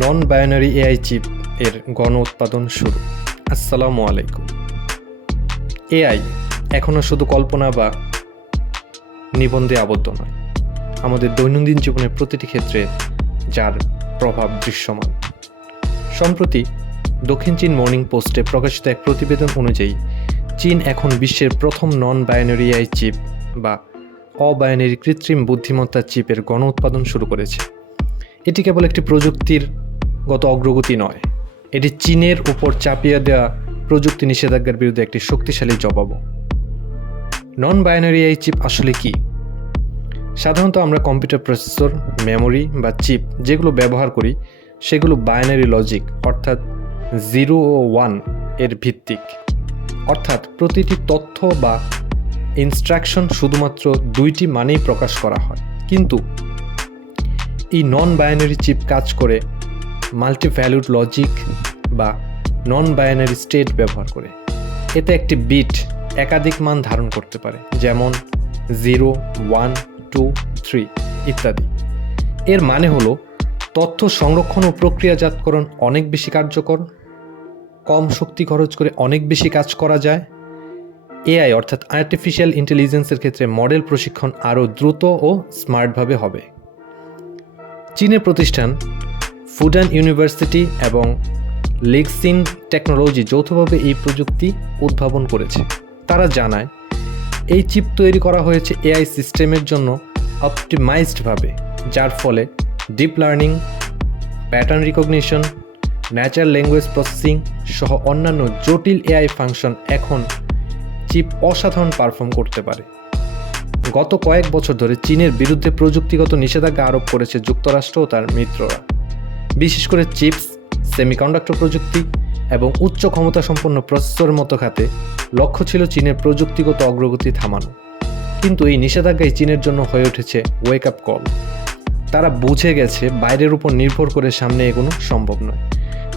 নন binary AI chip এর গণ উৎপাদন শুরু। আসসালামু আলাইকুম। এআই এখনও শুধু কল্পনা বা নিবন্ধে আবদ্ধ নয়, আমাদের দৈনন্দিন জীবনের প্রতিটি ক্ষেত্রে যার প্রভাব দৃশ্যমান। সম্প্রতি দক্ষিণ চীন মর্নিং পোস্টে প্রকাশিত এক প্রতিবেদন অনুযায়ী চীন এখন বিশ্বের প্রথম নন বাইনারি এআই চিপ বা অবায়নারি কৃত্রিম বুদ্ধিমত্তা চিপের গণ উৎপাদন শুরু করেছে। এটি কেবল একটি প্রযুক্তিগত অগ্রগতি নয়, এটি চীনের উপর চাপিয়ে দেওয়া প্রযুক্তি নিষেধাজ্ঞার বিরুদ্ধে একটি শক্তিশালী জবাবও। নন বাইনারি এআই চিপ আসলে কি? সাধারণত আমরা কম্পিউটার প্রসেসর, মেমোরি বা চিপ যেগুলো ব্যবহার করি সেগুলো বাইনারি লজিক অর্থাৎ 0 ও 1 এর ভিত্তিক, অর্থাৎ প্রতিটি তথ্য বা ইনস্ট্রাকশন শুধুমাত্র দুইটি মানেই প্রকাশ করা হয়। কিন্তু এই নন বাইনারি চিপ কাজ করে মাল্টি ভ্যালুড লজিক বা নন বাইনারি স্টেট ব্যবহার করে। এতে একটি বিট একাধিক মান ধারণ করতে পারে, যেমন 0, 1, 2, 3 ইত্যাদি। এর মানে হলো তথ্য সংরক্ষণ ও প্রক্রিয়াজাতকরণ অনেক বেশি কার্যকর, কম শক্তি খরচ করে অনেক বেশি কাজ করা যায়। এআই অর্থাৎ আর্টিফিশিয়াল ইন্টেলিজেন্সের ক্ষেত্রে মডেল প্রশিক্ষণ আরও দ্রুত ও স্মার্টভাবে হবে। চীনের প্রতিষ্ঠান ফুডান ইউনিভার্সিটি এবং লিক্সিন টেকনোলজি যৌথভাবে এই প্রযুক্তি উদ্ভাবন করেছে। তারা জানায় এই চিপ তৈরি করা হয়েছে এআই সিস্টেমের জন্য অপটিমাইজডভাবে, যার ফলে deep learning, pattern recognition, natural language processing সহ অন্যান্য জটিল এআই ফাংশন এখন চিপ অসাধারণ পারফর্ম করতে পারে। গত কয়েক বছর ধরে চীনের বিরুদ্ধে প্রযুক্তিগত নিষেধাজ্ঞা আরোপ করেছে যুক্তরাষ্ট্র ও তার মিত্ররা, বিশেষ করে চিপস, সেমিকন্ডাক্টর প্রযুক্তি এবং উচ্চ ক্ষমতা সম্পন্ন প্রসেসরের মতো খাতে লক্ষ্য ছিল চীনের প্রযুক্তিগত অগ্রগতি থামানো। কিন্তু এই নিষেধাজ্ঞায় চীনের জন্য হয়ে উঠেছে ওয়েক আপ কল। তারা বুঝে গেছে বাইরের উপর নির্ভর করে সামনে এগোনো সম্ভব নয়,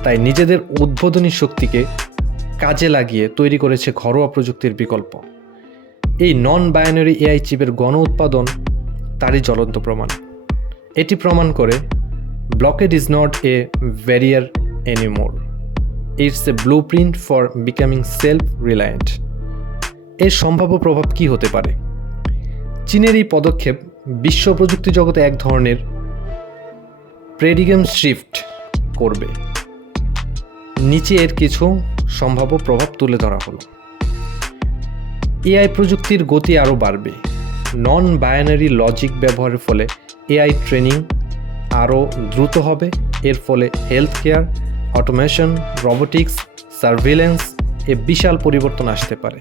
তাই নিজেদের উদ্বোধনী শক্তিকে কাজে লাগিয়ে তৈরি করেছে ঘরোয়া প্রযুক্তির বিকল্প। এই নন বাইনারি এআই চিপের গণ উৎপাদন তারই জ্বলন্ত প্রমাণ। এটি প্রমাণ করে blocked is not a barrier anymore, it's a blue print for becoming self reliant. এর সম্ভাব্য প্রভাব কী হতে পারে? চীনের এই পদক্ষেপ বিশ্ব প্রযুক্তি জগতে এক ধরনের প্রেডিগাম শিফট করবে। নিচে এর কিছু সম্ভাব্য প্রভাব তুলে ধরা হলো। এআই প্রযুক্তির গতি আরও বাড়বে। নন বাইনারি লজিক ব্যবহারের ফলে এআই ট্রেনিং আরও দ্রুত হবে। এর ফলে health care, automation, robotics, surveillance এ বিশাল পরিবর্তন আসতে পারে।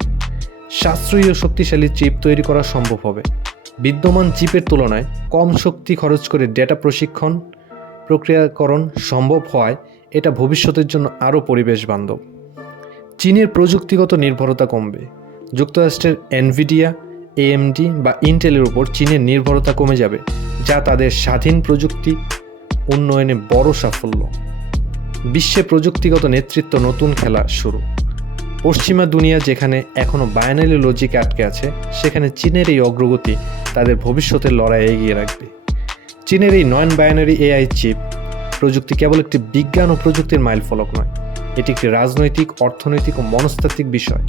সাশ্রয়ী ও শক্তিশালী চিপ তৈরি করা সম্ভব হবে। বিদ্যমান চিপের তুলনায় কম শক্তি খরচ করে ডেটা প্রক্রিয়াকরণ সম্ভব হওয়ায় এটা ভবিষ্যতের জন্য আরও পরিবেশ বান্ধব। চীনের প্রযুক্তিগত নির্ভরতা কমবে। যুক্তরাষ্ট্রের এনভিডিয়া, এএমডি বা ইন্টেলের উপর চীনের নির্ভরতা কমে যাবে, যা তাদের স্বাধীন প্রযুক্তি উন্নয়নে বড় সাফল্য। বিশ্বে প্রযুক্তিগত নেতৃত্ব নতুন খেলা শুরু। পশ্চিমা দুনিয়া যেখানে এখনও বাইনারি লজিকে আটকে আছে, সেখানে চীনের এই অগ্রগতি তাদের ভবিষ্যতের লড়াই এগিয়ে রাখবে। চীনের এই নন বাইনারি এআই চিপ প্রযুক্তি কেবল একটি বিজ্ঞান ও প্রযুক্তির মাইলফলক নয়, এটি একটি রাজনৈতিক, অর্থনৈতিক ও মনস্তাত্ত্বিক বিষয়।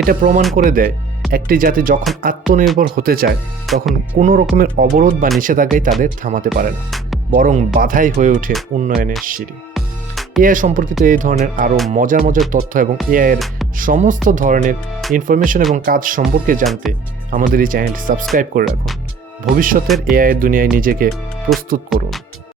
এটা প্রমাণ করে দেয় একটি জাতি যখন আত্মনির্ভর হতে চায় তখন কোনো রকমের অবরোধ বা নিষেধাজ্ঞাই তাদের থামাতে পারে না, বরং বাধাই হয়ে ওঠে উন্নয়নের সিঁড়ি। এআই সম্পর্কিত এই ধরনের আরও মজার তথ্য এবং এআইয়ের সমস্ত ধরনের ইনফরমেশন এবং কাজ সম্পর্কে জানতে আমাদের এই চ্যানেলটি সাবস্ক্রাইব করে রাখুন। ভবিষ্যতের এআইয়ের দুনিয়ায় নিজেকে প্রস্তুত করুন।